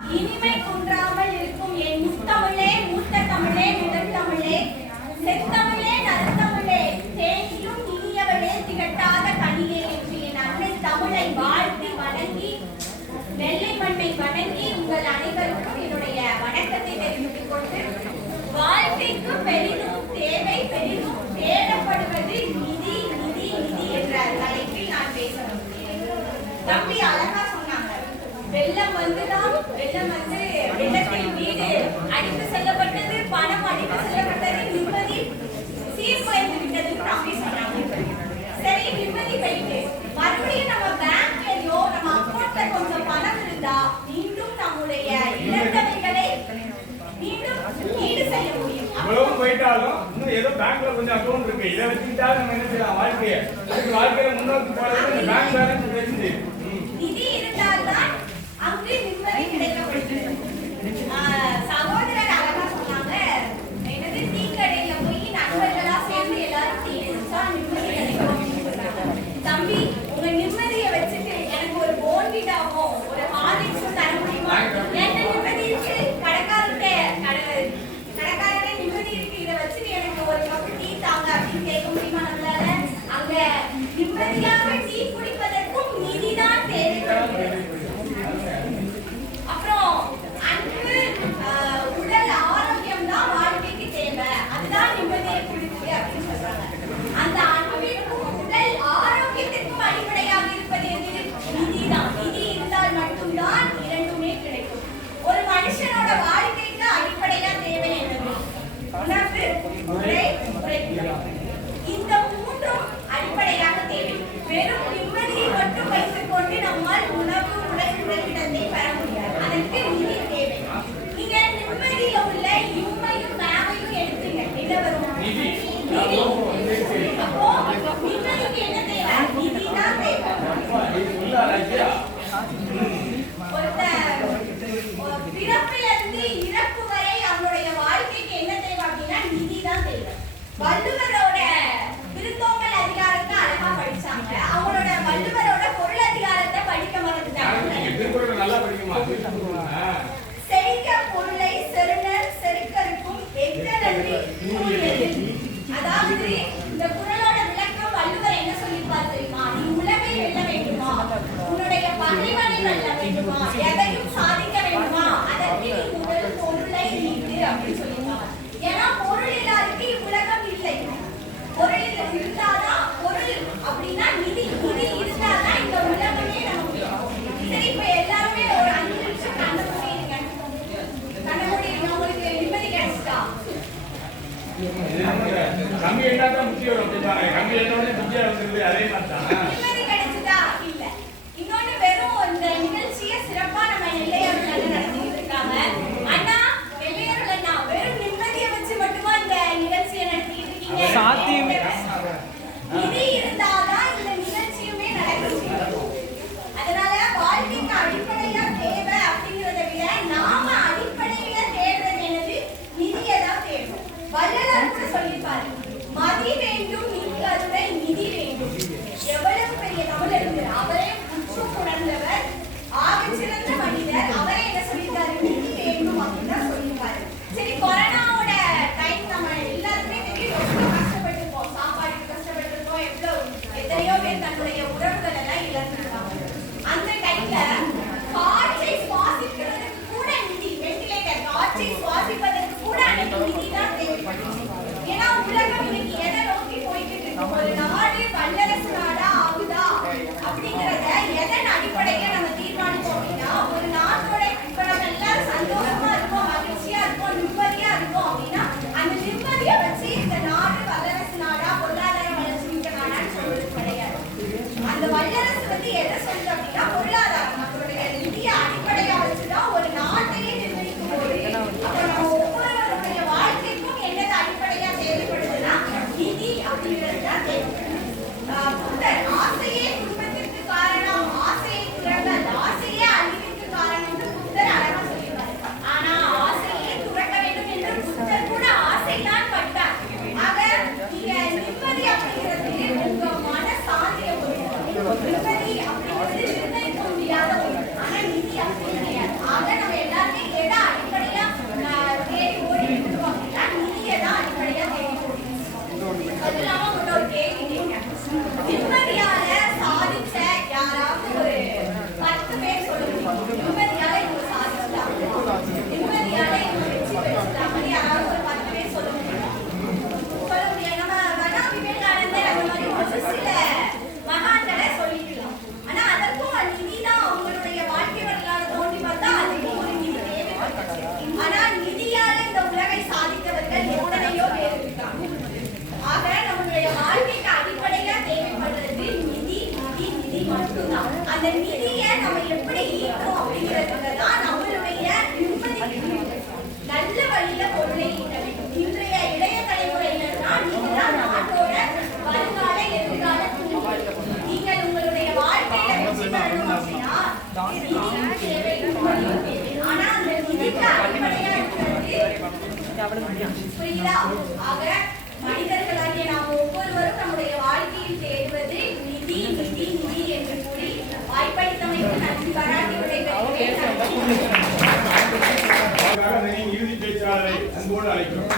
இனிமை குன்றாமல் இருக்கும் என் முத்தமிழே, மூத்த தமிழே, முதல் தமிழே, செத்தமிழே, நற்தமிழே, தேனிலும் இனியவளே, திகட்டாத கனியே என்று என் அன்னை தமிழை வாழ்த்தி வணங்கி, நெல்லை மண்ணை வணங்கி உங்கள் அனைவருக்கும் என்னுடைய வணக்கத்தை தெரிவித்துக் கொண்டு, வாழ்க்கைக்கு பெரிதும் தேவை, பெரிதும் தேடப்படுவது நிதி, நிதி, நிதி என்ற தலைப்பில் நான் பேச வந்தேன். தம்பி அழகா சொன்னாங்க, வெள்ளம் வந்துதான், வெள்ளம் வந்து வெள்ளத்தில் வீடு அடித்து செல்லப்பட்டது, பணம் அடித்து செல்லப்பட்டது, நிம்மதி சீர்குலைந்து விட்டது அப்படி சொன்னாங்க. சரி, நிம்மதி போயிட்டு மறுபடியும் நம்ம பேங்க்லயோ நம்ம அக்கௌண்ட்ல கொஞ்சம் பணம் இருந்தா மீண்டும் நம்முடைய இழந்தவைகளை மீண்டும் ஈடு செய்ய முடியும். அவ்வளவு போயிட்டாலும் இன்னும் ஏதோ பேங்க்ல கொஞ்சம் அக்கௌண்ட் இருக்கு, இதை வச்சுக்கிட்டா நம்ம என்ன செய்யலாம், வாழ்க்கையை முன்னோக்கி போறது பேங்க் பேலன்ஸ் வச்சு நிதி இருந்தால்தான் அங்கு நிம்மதி கிடைக்கப்படுகிறது. சகோதரர் அழகா சொன்னாங்க, என்னது டீ கடையில போய் நண்பர்களா சேர்ந்து எல்லாரும் டீ குடிச்சா நிம்மதி கிடைக்கும். தம்பி, உங்க நிம்மதியை வச்சுட்டு எனக்கு ஒரு போன்விட்டாவோ ஒரு ஹார்லிக்ஸும் தர முடியுமா? என்ன நிம்மதி இருக்கு, கடைக்காரனே நிம்மதி இருக்கு, இதை வச்சுட்டு எனக்கு ஒரு கப் டீ தாங்க அப்படின்னு கேட்க முடியுமா நம்மளால? அங்க நிம்மதியாக டீ குடிப்பதற்கும் நிதிதான் தேவைப்படுகிறது. அப்புறம் அன்பு, உடல் ஆரோக்கியம் தான் வாழ்க்கைக்கு தேவை, அதுதான் நிம்மதியை கொடுக்குது அப்படின்னு சொல்றாங்க. அந்த அன்பிற்கும் உடல் ஆரோக்கியத்திற்கும் அடிப்படையாக இருப்பது எது? நிதிதான். நிதி இருந்தால் மட்டும்தான் இரண்டுமே கிடைக்கும். ஒரு மனுஷனோட வாழ்க்கைக்கு அடிப்படையா தேவை என்னது? உணவு, உடை, உழைப்பு. இந்த மூன்றும் அடிப்படையாக தேவை. வெறும் நிம்மதியை மட்டும் வைத்துக் கொண்டு நம்மால் உணவு, உடை, உழைப்பிடத்தை பெற முடியாது. அதற்கு நிதி தேவை. நீங்க நிம்மதியில உள்ள இம்மையும் மேமையும் எடுத்துங்க, என்ன வரும்? நிதி. அப்போ நிம்மதிக்கு என்ன தேவை? நிதி தான் தேவை. பிறப்பிலிருந்து இறப்பு வரை அவனுடைய வாழ்க்கைக்கு என்ன தேவை அப்படின்னா நிதி தான் தேவை. வள்ளுவரோட விருந்தோம்பல் அதிகாரத்தை அழகா படிச்சாங்க. அவங்களோட வள்ளுவரோட பொருள் அதிகாரத்தை படிக்க மறந்துட்டாங்க. செழிக்க பொருளை செருணர் செருக்கருக்கும் எக்க நன்றி கூறியது. அதாவது இந்த குறளோட விளக்கம் வள்ளுவர் என்ன சொல்லியிருப்பார் தெரியுமா? நீ உலகை வெல்ல வேண்டுமா, உன்னுடைய பகைவனை வெல்ல வேண்டுமா, எதையும் சாதிக்க வேண்டுமா, அதற்கு நீ முதல் பொருளை ஈட்டு அப்படின்னு சொல்லியிருப்பாங்க. ஏன்னா பொருள் இல்லாததுக்கு உலகம் இல்லை. பொருள் இருந்தாதான் பொருள் அப்படின்னா நிதி, நிதி இருந்தாதான் இந்த உலகமே நமக்கு. சரி, இப்ப எல்லாருமே ஒரு 5 நிமிஷம் கண்ண மூடிடுங்க, கண்ண மூடிடுங்க, உங்களுக்கு நிம்மதி கிடைச்சிட்டா? கம்மி என்னதான் முக்கியம் அப்படின்றாங்க, கம்மி என்னோட முக்கியம் வந்துருது, அதே மாதிரி தான் நிம்மதி கிடைச்சிட்டா இல்ல. இன்னொன்னு, வெறும் இந்த நிகழ்ச்சியை சிறப்பா நம்ம நெல்லையார்கள் நடத்திட்டு இருக்காங்க. அண்ணா, நெல்லையார்கள் அண்ணா, வெறும் நிம்மதியை வச்சு மட்டுமா இந்த நிகழ்ச்சியை நடத்திட்டு இருக்கீங்க? சாத்தியம் நிதி இருந்தாதான் இந்த நிகழ்ச்சியுமே நடக்கும். அதனால வாழ்க்கைக்கு அடிப்படையா தேவை அப்படிங்கிறத விட நாம அடிப்படையில தேடுறது என்னது? நிதியை தான் தேடும். வள்ளலார் கூட சொல்லியிருப்பாரு, மதி வேண்டும், நிதி வேண்டும். எவ்வளவு புரியுதா? ஆக மனிதர்களாகிய நாம் ஒவ்வொருவரும் நம்முடைய வாழ்க்கையில் தேடுவது நிதி நிதி நிதி என்று கூறி வாய்ப்பளித்தமைக்கு நன்றி பாராட்டி விடைபெறுகிறேன். இறுதி பேச்சாளரை அன்போடு அழைக்கிறோம்.